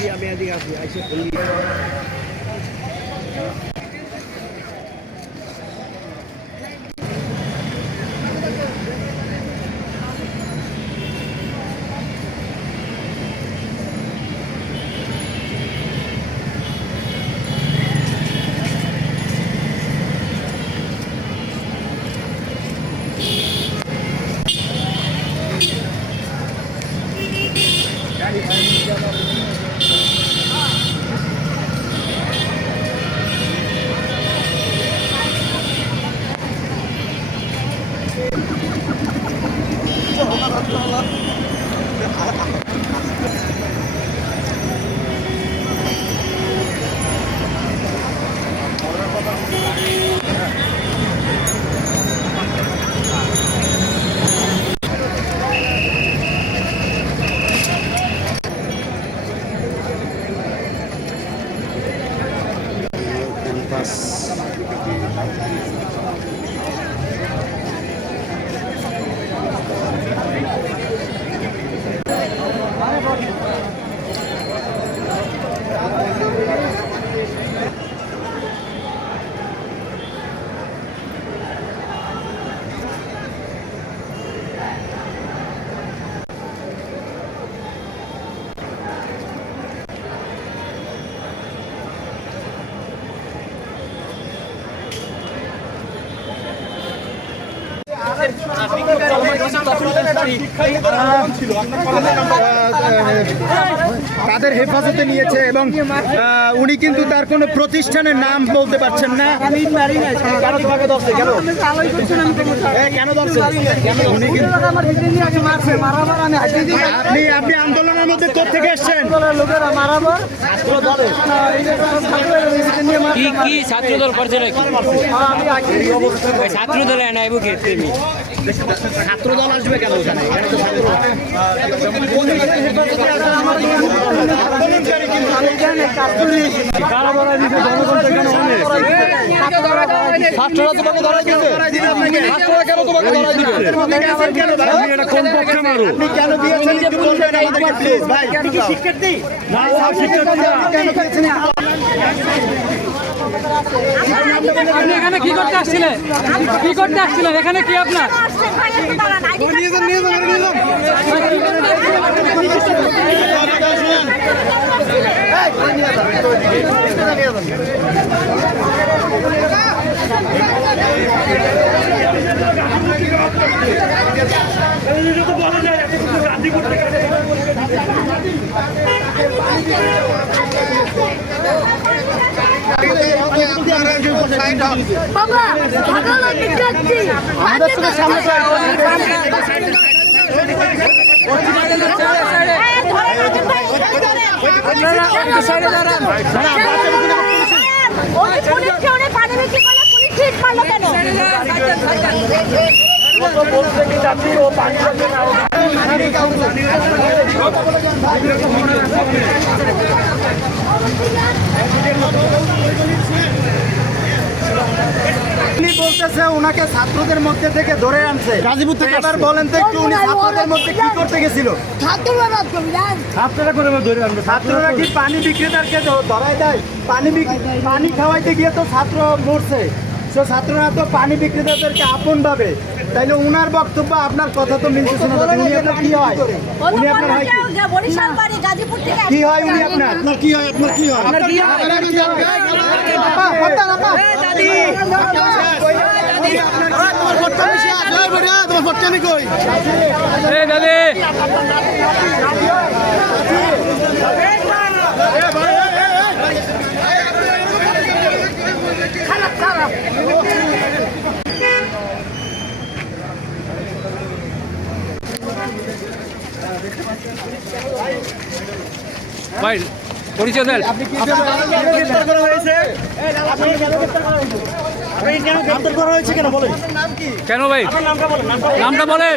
दिया मैं दिखा दिया ऐसे खुल गया ক্যাম্পাস তাদের হেফাজতে নিয়েছে এবং উনি কিন্তু তার কোনো প্রতিষ্ঠানের নাম বলতে পারছেন না। আপনি আপনি আন্দোলনের মধ্যে কোথেকে এসছেন? ছাত্রদল করছে নাকি? ছাত্রদলে খেতে নি ছাত্রদল আসবে কেন ওখানে? ছাত্ররা তোমাকে ধরাই ছাত্ররা তোমাকে ধরাই শিক্ষার্থী? আপনি এখানে কি করতে আসছিলেন? কি করতে আসছিলেন? এখানে কি আপনার? বাবা সকালে বিকাচ্ছি আমাদের তো সামনে পানি বেশি বলতেছে ওনাকে ছাত্রদের মধ্যে থেকে ধরে আনছে। গাজীপুর থেকে এবার বলেন তো একটু উনি ছাত্রদের মধ্যে কি করতে গেছিল? ছাত্ররা করে ধরে আনবে ছাত্ররা কি পানি বিক্রেতারকে ধ- ধরায় দেয়? পানি পানি খাওয়াইতে গিয়ে তো ছাত্র মরছে। তো ছাত্ররা তো পানি বিক্রেতাদেরকে আপন ভাবে তাইলে উনার বক্তব্য আপনার কথা তো মিলতেছে না উনি আপনার কি হয়? উনি আপনার হয় কি? বরিশাল বাড়ি গাজীপুর থেকে কি হয় আপনার? আপনার কি হয়? আপনার কি হয়? আপনার কি হয়? আপা, আপা। দাদি গ্রেফতার করা হয়েছে? কেন? ভাই? নামটা বলেন বলেন।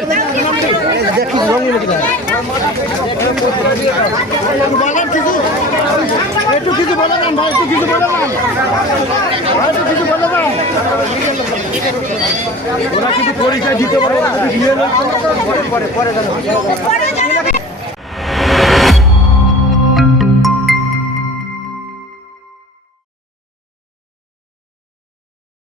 একটু কিছু বলে যান ভাই একটু কিছু বলে যান একটু কিছু বলে যান ওরা কিন্তু পরিচয় দিতে পারে ওরা কিন্তু দিয়ে পরে পরে পরে পরে